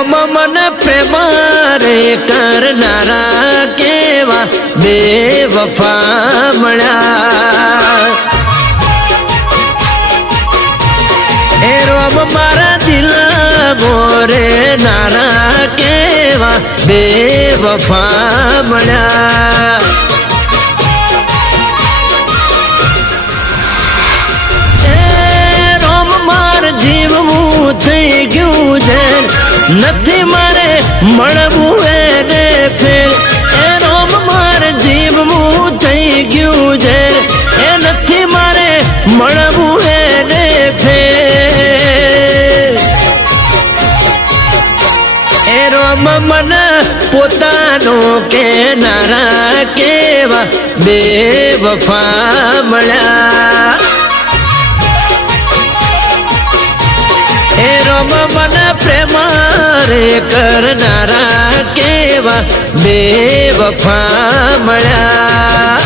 રોમ મન પ્રેમ રે કરનારા કેવા બેવફા મળ્યા એ રોમ મારા દિલ મોરે નારા કેવા બેવફા મળ્યા જીવવું થઈ ગયું છે નથી મારે મળવું એને ફેર એ રોમ મારે જીવવું થઈ ગયું છે એ નથી મારે મળવું એને ફેર એ રોમ મને પોતાનો કેનારા કેવા બેવફા મળ્યા એ રોમ મન પ્રેમ રે કરનારા કેવા બેવફા મળ્યા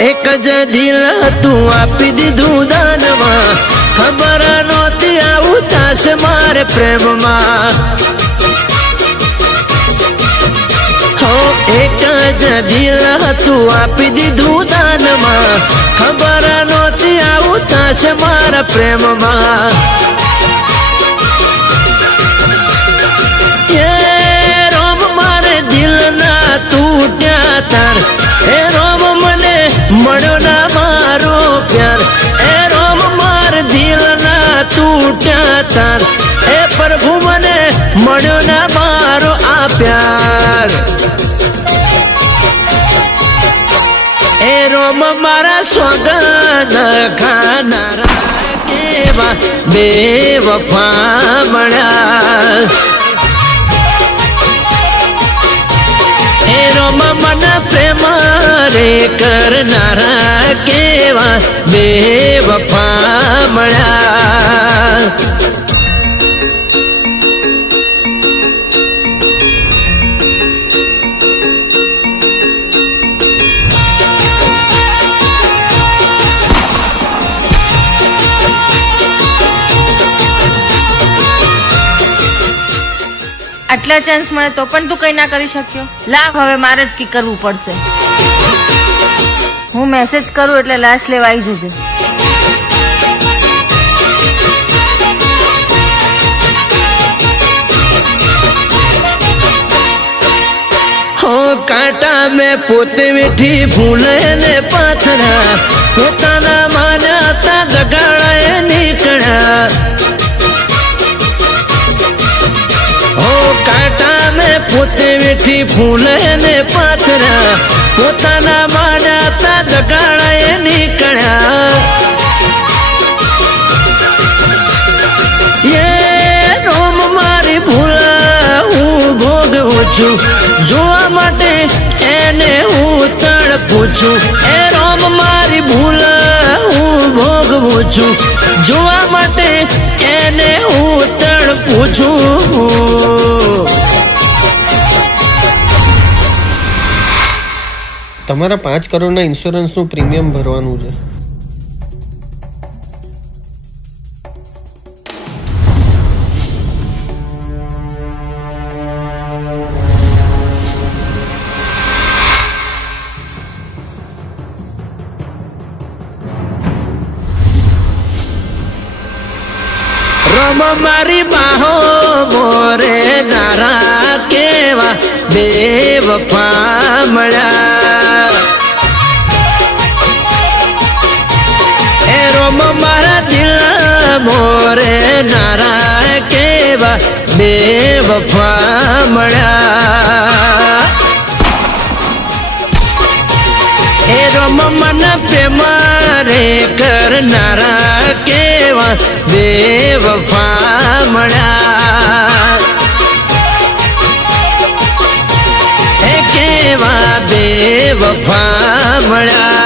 એક જ દિલ તું આપી દીધું દાનમાં ખબર નહોતી આવું થશે મારે પ્રેમમાં હો એક જ દિલ તું આપી દીધું દાનમાં ખબર નહોતી આવું થશે મારા પ્રેમમાં એ રોમ મારે દિલના તૂટ્યા તાર એ રોમ મને મળ્યો ના મારો પ્યાર એ રોમ માર દિલ ના તૂટ્યા તાર એ પ્રભુ મને મળ્યો ના મારો આ પ્યાર એ રોમ મારા સોગન ખાનારા કેવા બેવફા મળ્યા એ રોમ મન પ્રેમ રે કરનારા કેવા બેવફા મળ્યા આટલા ચાન્સ મળે તો પણ તું કઈ ના કરી શક્યો લાવ હવે મારે જ કી કરવું પડશે હું મેસેજ કરું એટલે લાશ લેવા આવી જજે હો કાંટા મેં પોતે મીઠી ફૂલે ને પાથરા પોતાના માન્યા દગાડાએ નીકળ્યા હો કાંટા મેં પોતે મીઠી ફૂલે ને પાથરા પોતાના માન્યા દગાડાએ નીકળ્યા એ રોમ મારી ભૂલ હું ભોગવું છું જોવા માટે એને હું તડપું છું એ રોમ મારી ભૂલ હું ભોગવું છું જોવા માટે એને હું તડપું છું તમારા 5 કરોડના ઇન્સ્યોરન્સનું પ્રીમિયમ ભરવાનું છે રોમ મારી બાહો મોરે નારા કેવા બેવફા મળ્યા એ રોમ મારા દિલ મોરે નારા કેવા બેવફા મળ્યા એ રોમ મન પ્રેમ રે કરનારા કેવા બેવફા મળ્યા એ કેવા વફા મળ્યા